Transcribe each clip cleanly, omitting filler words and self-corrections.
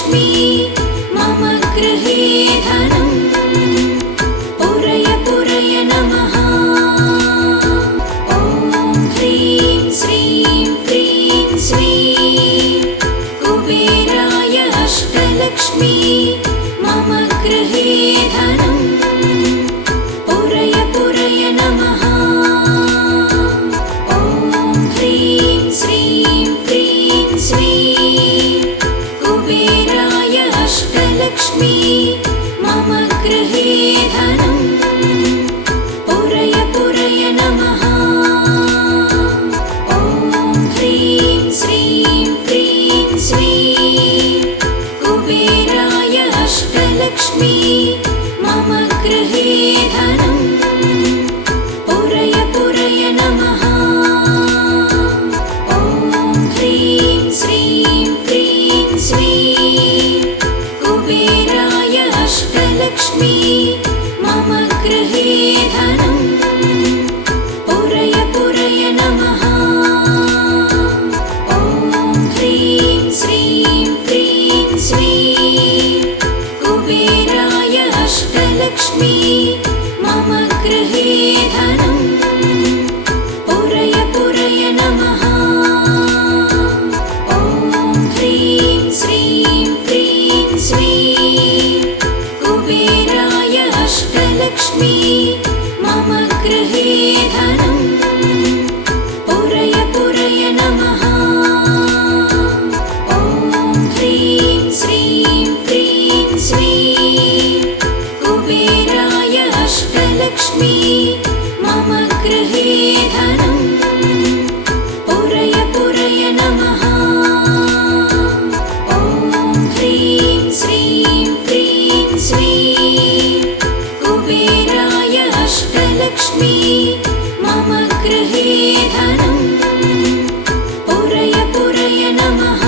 अष्टलक्ष्मी मम गृहे धनम् पूरय पूरय नमः। ॐ ह्रीं श्रीं क्रीं स्वीं कुबेराय अष्टलक्ष्मी मम गृहे धनम् पूरय पूरय नमः। ॐ ह्रीं श्रीं क्रीं स्वीं कुबेराय अष्टलक्ष्मी मम गृहे धनम् पूरय पूरय नमः। ॐ ह्रीं श्रीं क्रीं स्वीं कुबेराय अष्टलक्ष्मी मम गृहे धनम् पूरय पूरय नमः। ॐ ह्रीं श्रीं क्रीं स्वीं कुबेराय अष्टलक्ष्मी मम गृहे धनम् पूरय पूरय नमः। ॐ ह्रीं श्रीं क्रीं स्वीं कुबेराय अष्टलक्ष्मी मम गृहे धनम् पूरय पूरय नमः। ॐ ह्रीं श्रीं क्रीं स्वीं कुबेराय अष्टलक्ष्मी मम गृहे धनम् पूरय पूरय नमः। ॐ ह्रीं श्रीं क्रीं स्वीं कुबेराय अष्टलक्ष्मी मम गृहे धनम् पूरय पूरय नमः। ॐ ह्रीं श्रीं क्रीं स्वीं कुबेराय अष्टलक्ष्मी मम गृहे धनम् पूरय पूरय नमः।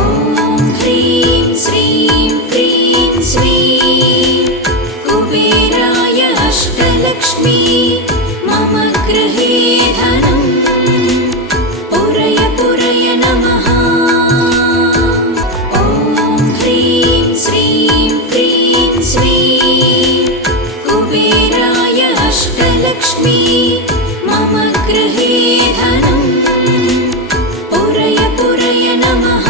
ॐ ह्रीं श्रीं क्रीं स्वीं कुबेराय अष्टलक्ष्मी मम गृहे धनम् पूरय पूरय नमः। ॐ ह्रीं श्रीं क्रीं स्वीं कुबेराय अष्टलक्ष्मी मम गृहे धनम् पूरय पूरय नमः।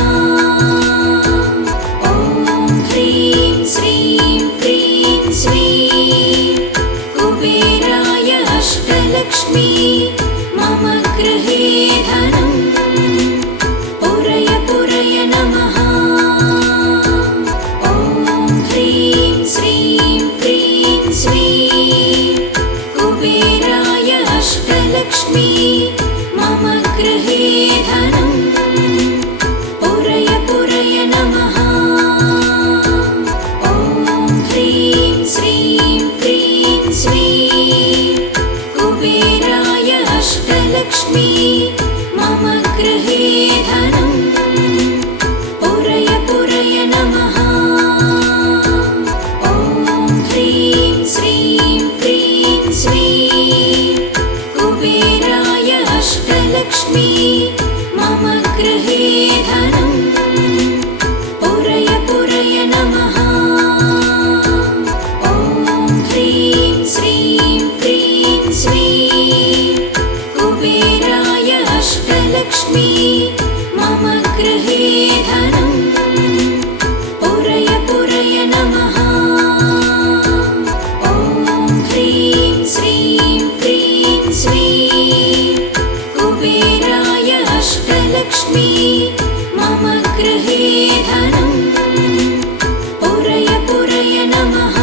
ॐ ह्रीं श्रीं क्रीं स्वीं कुबेराय अष्टलक्ष्मी मम गृहे धनम् पूरय पूरय नमः। ॐ ह्रीं श्रीं क्रीं स्वीं कुबेराय अष्टलक्ष्मी मम गृहे धनम् पूरय पूरय नमः। ॐ ह्रीं श्रीं क्रीं स्वीं कुबेराय अष्टलक्ष्मी मम गृहे धनम् पूरय पूरय नमः। ॐ ह्रीं श्रीं क्रीं स्वीं कुबेराय अष्टलक्ष्मी मम गृहे धनम् पूरय पूरय नमः। ॐ ह्रीं श्रीं क्रीं स्वीं कुबेराय अष्टलक्ष्मी मम गृहे धनम् पूरय पूरय नमः। ॐ ह्रीं श्रीं क्रीं स्वीं कुबेराय अष्टलक्ष्मी मम गृहे धनम् पूरय पूरय नमः।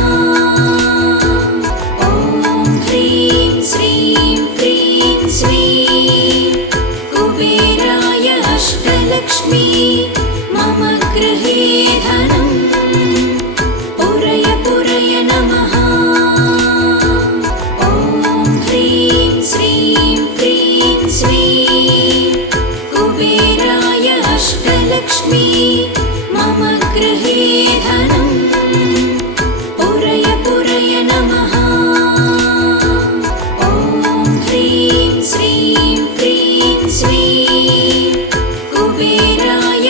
ॐ ह्रीं श्रीं क्रीं स्वीं कुबेराय अष्टलक्ष्मी मम गृहे धनम् पूरय पूरय नमः। ॐ ह्रीं श्रीं क्रीं स्वीं कुबेराय अष्टलक्ष्मी मम गृहे धनम् पूरय पूरय नमः। ॐ ह्रीं श्रीं क्रीं स्वीं कुबेराय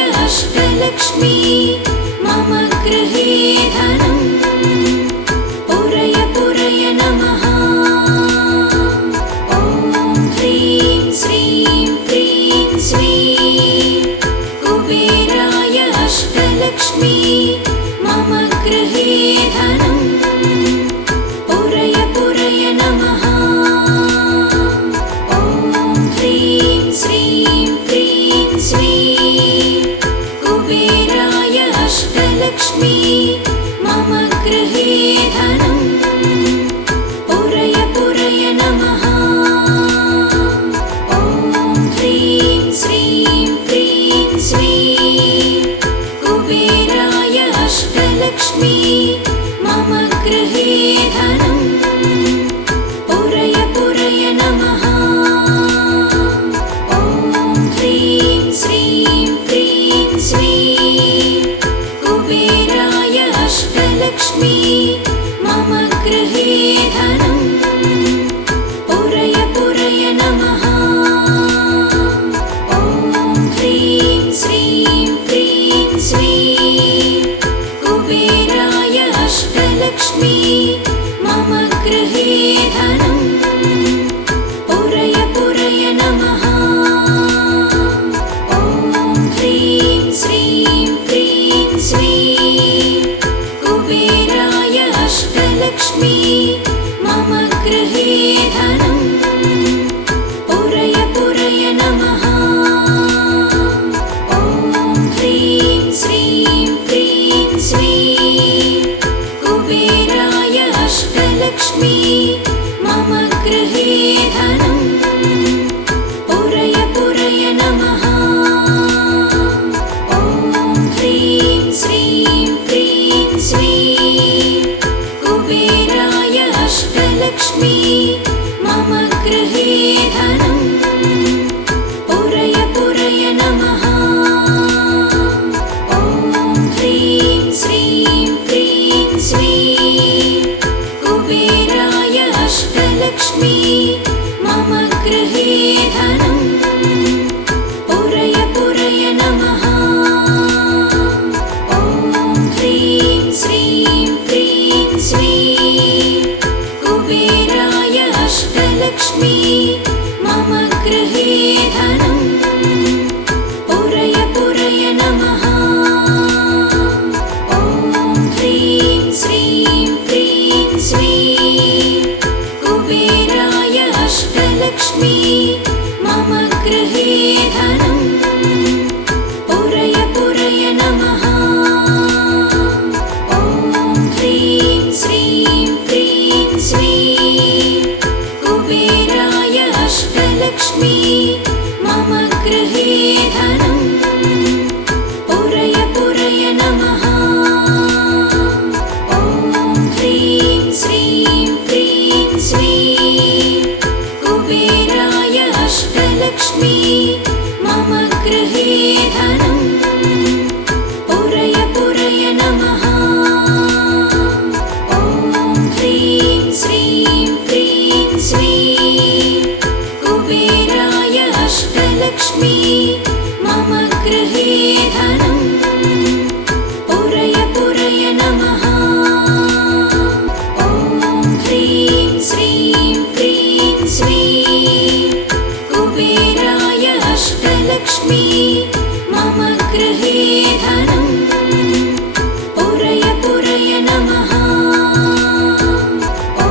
अष्टलक्ष्मी मम गृहे धनम् पुरय पुरय नमः। ॐ ह्रीं श्रीं क्रीं श्रीं कुबेराय अष्टलक्ष्मी मम गृहे धनम् पुरय पुरय नमः। ॐ ह्रीं श्रीं क्रीं श्रीं कुबेराय अष्टलक्ष्मी मम गृहे धनम् पुरय पुरय नमः। ॐ ह्रीं श्रीं क्रीं श्रीं कुबेराय अष्टलक्ष्मी मम गृहे धनम् पुरय पुरय नमः। ॐ ह्रीं श्रीं क्रीं श्रीं कुबेराय अष्टलक्ष्मी मम गृहे धनम् पुरय पुरय नमः। ॐ ह्रीं श्रीं क्रीं श्रीं कुबेराय अष्टलक्ष्मी मम गृहे धनम् पुरय पुरय नमः। ॐ ह्रीं श्रीं क्रीं श्रीं कुबेराय अष्टलक्ष्मी मम गृहे धनम् पुरय पुरय नमः। ॐ ह्रीं श्रीं क्रीं श्रीं कुबेराय अष्टलक्ष्मी मम गृहे धनम् पुरय पुरय नमः। ॐ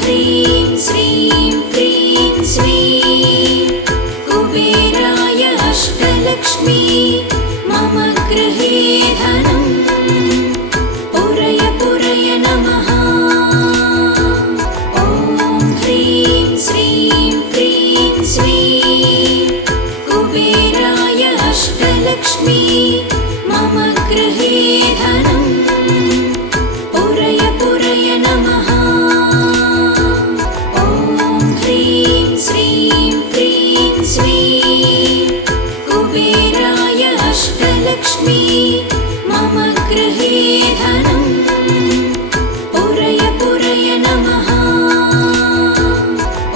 ह्रीं श्रीं क्रीं श्रीं कुबेराय अष्टलक्ष्मी मम गृहे धनम् पुरय पुरय नमः। ॐ ह्रीं श्रीं क्रीं श्रीं कुबेराय अष्टलक्ष्मी मम गृहे धनम् पुरय पुरय नमः। ॐ ह्रीं श्रीं क्रीं श्रीं कुबेराय अष्टलक्ष्मी मम गृहे धनम् पुरय पुरय नमः।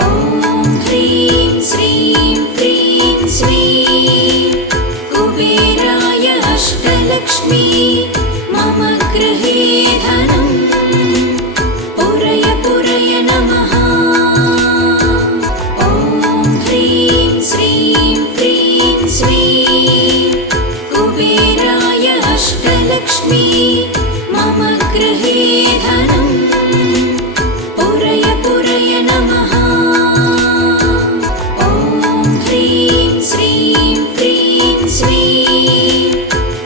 ॐ ह्रीं श्रीं क्रीं श्रीं कुबेराय अष्टलक्ष्मी मम गृहे धनम् पुरय पुरय नमः। ॐ ह्रीं श्रीं क्रीं श्रीं कुबेराय अष्टलक्ष्मी मम गृहे धनम् पुरय पुरय नमः। ॐ ह्रीं श्रीं क्रीं श्रीं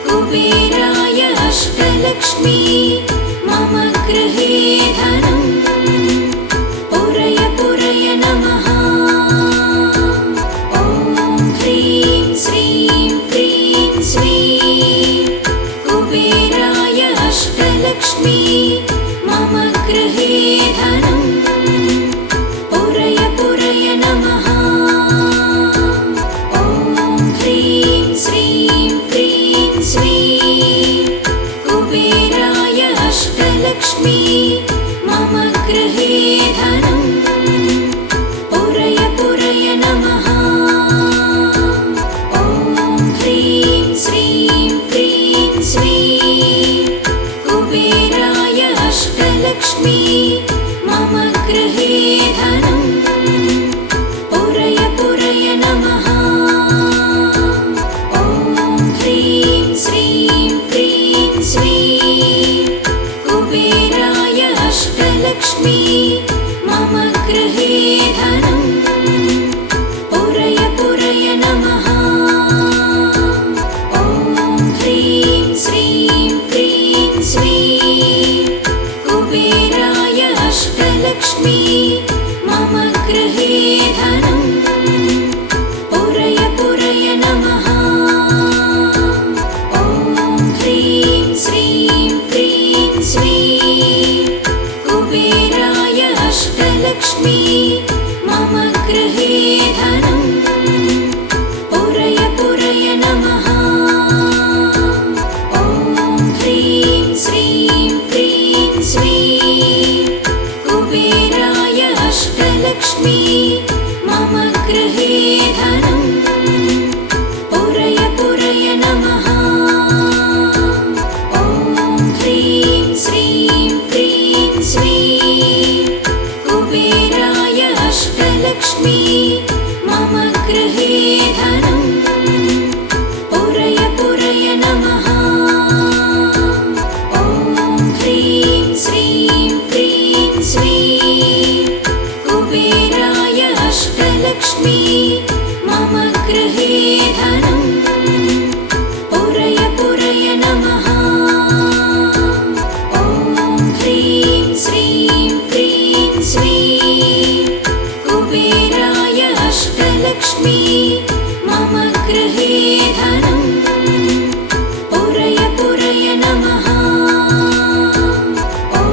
कुबेराय अष्टलक्ष्मी मम गृहे धनम् पुरय पुरय नमः। ॐ ह्रीं श्रीं क्रीं श्रीं कुबेराय अष्टलक्ष्मी मम गृहे धनम् पुरय पुरय नमः। ॐ ह्रीं श्रीं क्रीं श्रीं कुबेराय अष्टलक्ष्मी मम गृहे धनम् पुरय पुरय नमः। ॐ ह्रीं श्रीं क्रीं श्रीं कुबेराय अष्टलक्ष्मी मम गृहे धनम् पुरय पुरय नमः। ॐ ह्रीं श्रीं क्रीं श्रीं कुबेराय अष्टलक्ष्मी मम गृहे धनम् पुरय पुरय नमः। ॐ ह्रीं श्रीं क्रीं श्रीं कुबेराय अष्टलक्ष्मी मम अष्टलक्ष्मी मम गृहे धनं पुरय पुरय नमः। ॐ ह्रीं श्रीं क्रीं श्रीं कुबेराय अष्टलक्ष्मी मम गृहे धनं पुरय पुरय नमः। ॐ ह्रीं श्रीं क्रीं श्रीं कुबेराय अष्टलक्ष्मी मम गृहे धनं पुरय पुरय नमः। ॐ ह्रीं श्रीं क्रीं श्रीं कुबेराय अष्टलक्ष्मी मम गृहे धनं पुरय पुरय नमः। ॐ ह्रीं श्रीं क्रीं श्रीं कुबेराय अष्टलक्ष्मी मम गृहे धनं पुरय पुरय नमः। ॐ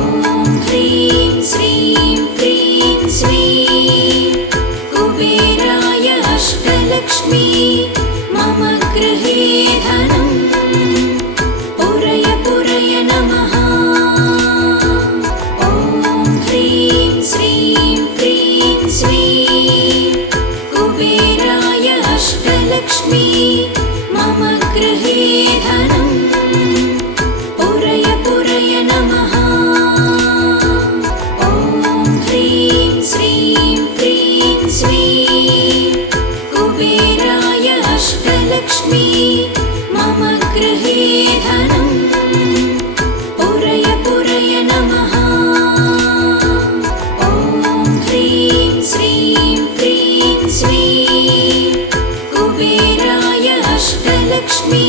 ह्रीं श्रीं क्रीं श्रीं कुबेराय अष्टलक्ष्मी मम गृहे धनं पुरय पुरय नमः। ॐ ह्रीं श्रीं क्रीं श्रीं कुबेराय अष्टलक्ष्मी मम गृहे धनं पुरय पुरय नमः। ॐ ह्रीं श्रीं क्रीं श्रीं कुबेराय अष्टलक्ष्मी मम गृहे धनं पुरय पुरय नमः। ॐ ह्रीं श्रीं क्रीं श्रीं कुबेराय अष्टलक्ष्मी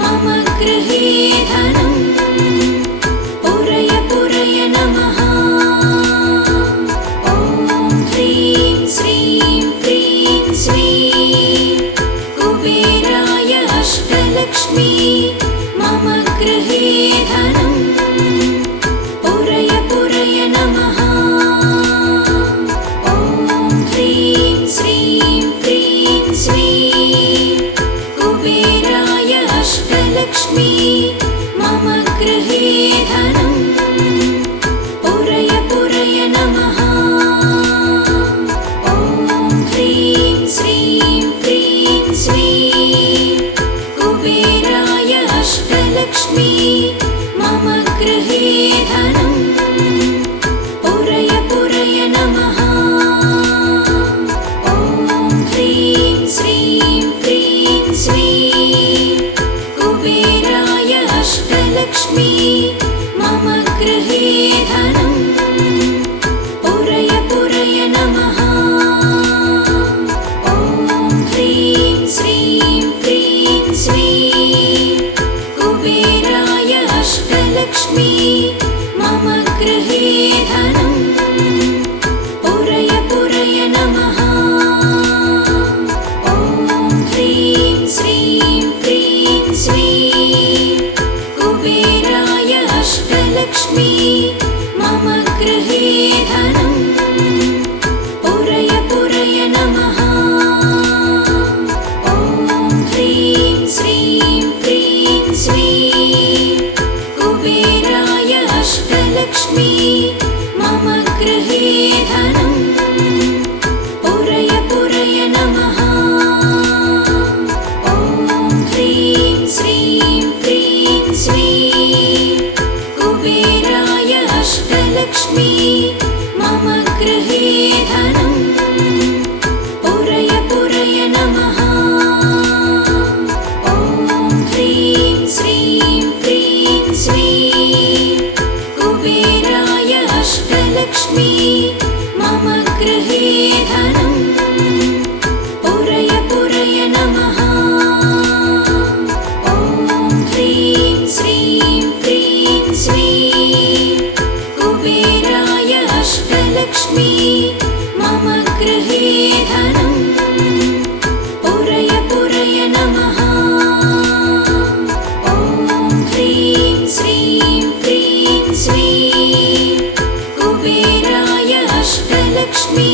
मम गृहे धनं पुरय पुरय नमः। ॐ ह्रीं श्रीं क्रीं श्रीं कुबेराय अष्टलक्ष्मी मम गृहे धनं पुरय पुरय नमः। ॐ ह्रीं श्रीं क्रीं श्रीं कुबेराय अष्टलक्ष्मी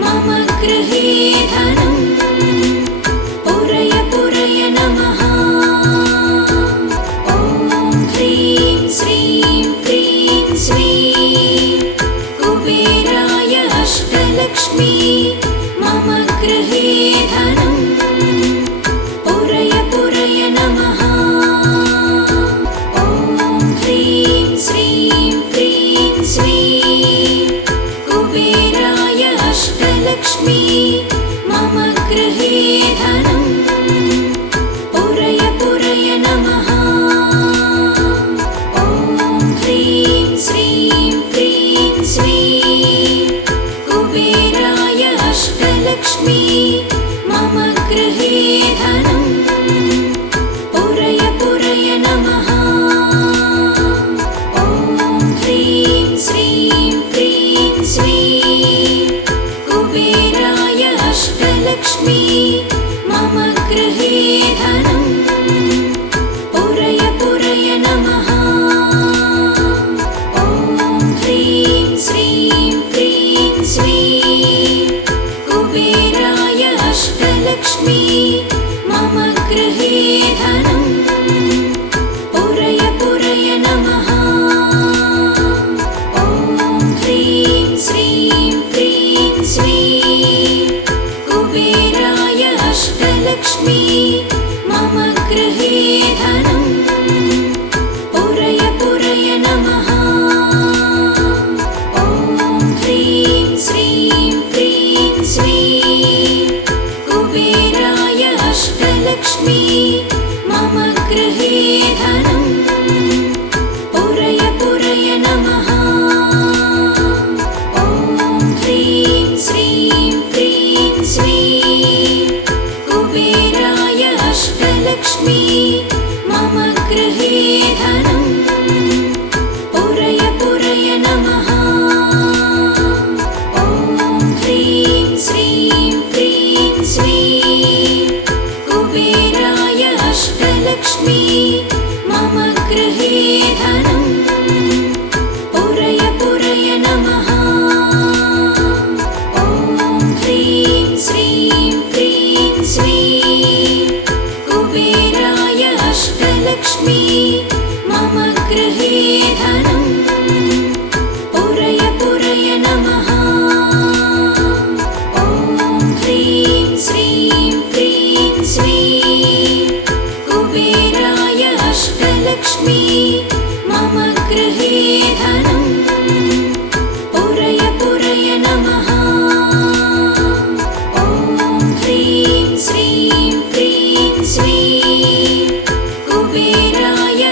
मम गृहे धनं पुरय पुरय नमः। ॐ ह्रीं श्रीं क्रीं श्रीं कुबेराय अष्टलक्ष्मी मम गृहे धनं पुरय पुरय नमः। ॐ ह्रीं श्रीं क्रीं श्रीं कुबेराय अष्टलक्ष्मी मम गृहे धनं पुरय पुरय नमः। ॐ ह्रीं श्रीं क्रीं श्रीं कुबेराय अष्टलक्ष्मी मम गृहे धनं पुरय पुरय नमः। ॐ ह्रीं श्रीं क्रीं श्रीं कुबेराय अष्टलक्ष्मी मम गृहे धनं पुरय पुरय नमः। ॐ ह्रीं श्रीं क्रीं श्रीं कुबेराय अष्टलक्ष्मी मम गृहे धनं पुरय पुरय नमः। ॐ ह्रीं श्रीं क्रीं श्रीं कुबेराय अष्टलक्ष्मी मम गृहे धनं पुरय पुरय नमः। ॐ ह्रीं श्रीं क्रीं श्रीं कुबेराय अष्टलक्ष्मी मम गृहे धनं पुरय पुरय नमः। ॐ ह्रीं श्रीं क्रीं श्रीं कुबेराय अष्टलक्ष्मी मम गृहे धनं पुरय पुरय नमः। ॐ ह्रीं श्रीं क्रीं श्रीं कुबेराय अष्टलक्ष्मी मम गृहे धनं पुरय पुरय नमः। ॐ ह्रीं श्रीं क्रीं श्रीं कुबेराय अष्टलक्ष्मी मम गृहे धनं पुरय पुरय नमः। ॐ ह्रीं श्रीं क्रीं श्रीं कुबेराय अष्टलक्ष्मी मम गृहे धनं पुरय पुरय नमः। ॐ ह्रीं श्रीं क्रीं श्रीं कुबेराय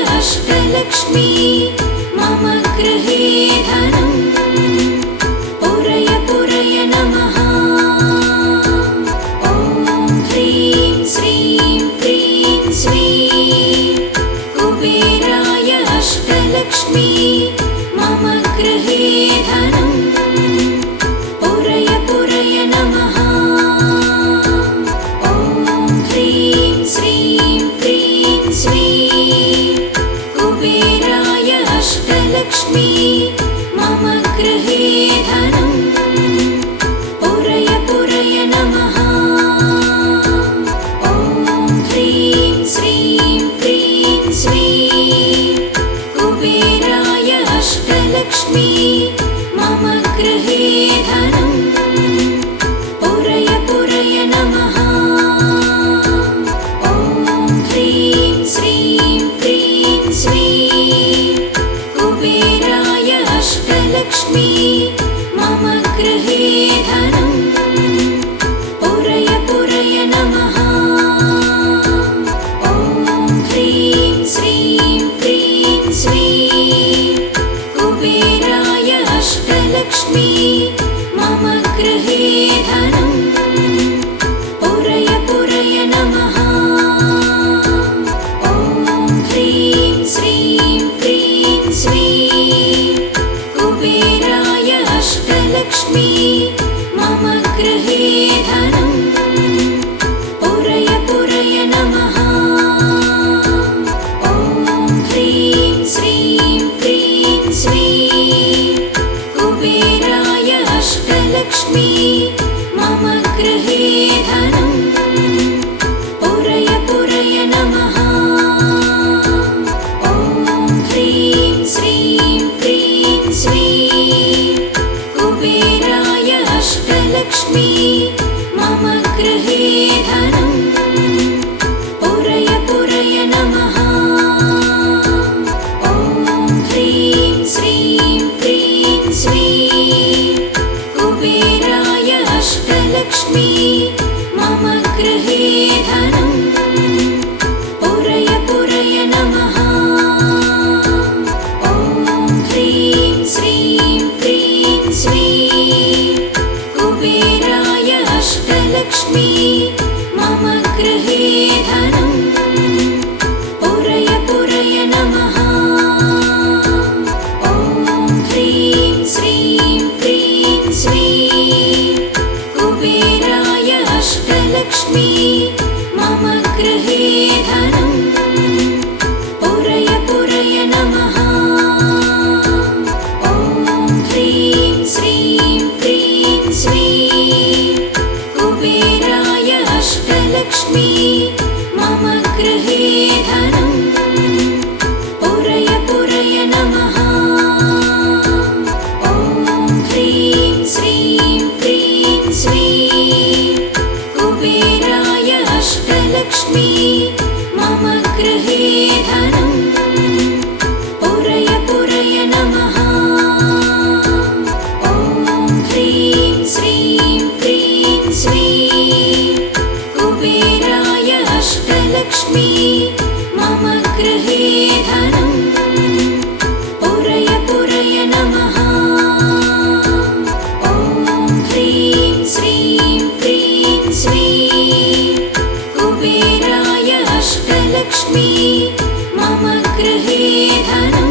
अष्टलक्ष्मी मम गृहे धनं पुरय पुरय नमः। ॐ ह्रीं श्रीं क्रीं श्रीं कुबेराय अष्टलक्ष्मी मम गृहे धनं पुरय पुरय नमः। ॐ ह्रीं श्रीं क्रीं श्रीं कुबेराय अष्टलक्ष्मी मम गृहे धनं पुरय पुरय नमः। ॐ ह्रीं श्रीं क्रीं श्रीं कुबेराय अष्टलक्ष्मी मम गृहे धनं पुरय पुरय नमः। ॐ ह्रीं श्रीं क्रीं श्रीं कुबेराय अष्टलक्ष्मी मम गृहे धनं पुरय पुरय नमः। ॐ ह्रीं श्रीं क्रीं श्रीं कुबेराय अष्टलक्ष्मी मम गृहे धनं पुरय पुरय नमः। ॐ ह्रीं श्रीं क्रीं श्रीं कुबेराय अष्टलक्ष्मी मम गृहे धनं पुरय पुरय नमः। ॐ ह्रीं श्रीं क्रीं श्रीं कुबेराय अष्टलक्ष्मी मम गृहे धनं पुरय पुरय नमः। ॐ ह्रीं श्रीं क्रीं श्रीं कुबेराय अष्टलक्ष्मी मम गृहे धनं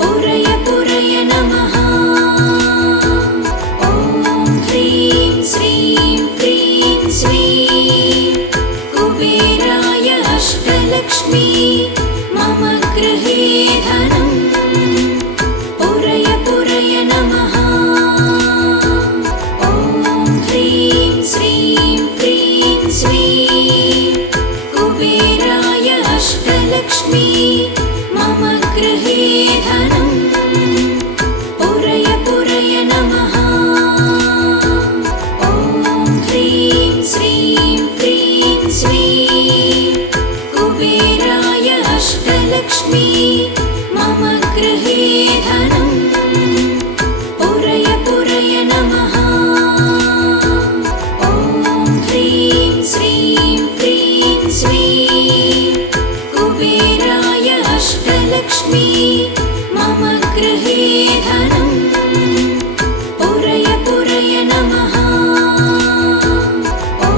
पुरय पुरय नमः। ॐ ह्रीं श्रीं क्रीं श्रीं कुबेराय अष्टलक्ष्मी मम गृहे धनं पुरय पुरय नमः। ॐ ह्रीं श्रीं क्रीं श्रीं कुबेराय अष्टलक्ष्मी मम गृहे धनं पुरय पुरय नमः। ॐ ह्रीं श्रीं क्रीं श्रीं कुबेराय अष्टलक्ष्मी मम गृहे धनं पुरय पुरय नमः। ॐ ह्रीं श्रीं क्रीं श्रीं कुबेराय अष्टलक्ष्मी मम गृहे धनं पुरय पुरय नमः। ॐ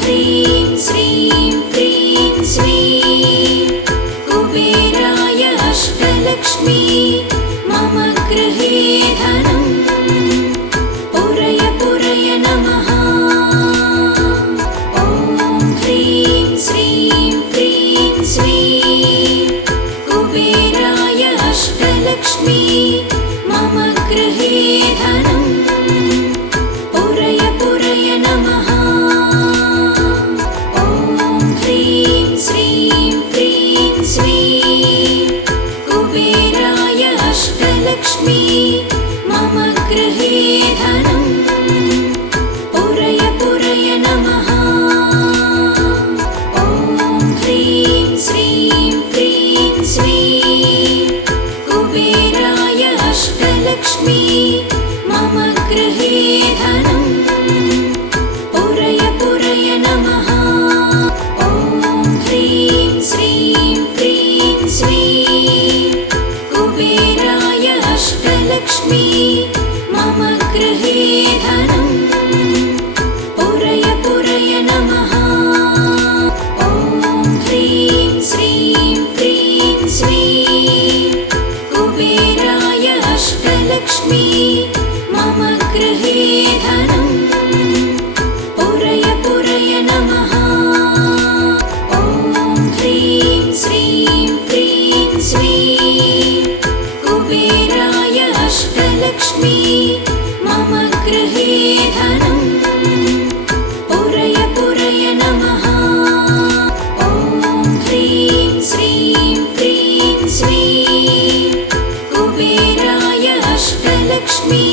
ह्रीं श्रीं क्रीं श्रीं कुबेराय अष्टलक्ष्मी मम गृहे धनं पुरय पुरय नमः। ॐ ह्रीं श्रीं क्रीं श्रीं कुबेराय अष्टलक्ष्मी मम गृहे धनं पुरय पुरय नमः। ॐ ह्रीं श्रीं क्रीं श्रीं कुबेराय अष्टलक्ष्मी मम गृहे धनं पुरय पुरय नमः। ॐ ह्रीं श्रीं क्रीं श्रीं कुबेराय अष्टलक्ष्मी मम गृहे धनं पुरय पुरय नमः। ॐ ह्रीं श्रीं क्रीं श्रीं कुबेराय अष्टलक्ष्मी मम गृहे धनं पुरय पुरय नमः। ॐ ह्रीं श्रीं क्रीं श्रीं कुबेराय अष्टलक्ष्मी मम गृहे धनं पुरय पुरय नमः। ॐ ह्रीं श्रीं क्रीं श्रीं कुबेराय अष्टलक्ष्मी मम मम गृहे धनं पुरय पुरय नमः। ॐ ह्रीं श्रीं क्रीं श्रीं कुबेराय अष्टलक्ष्मी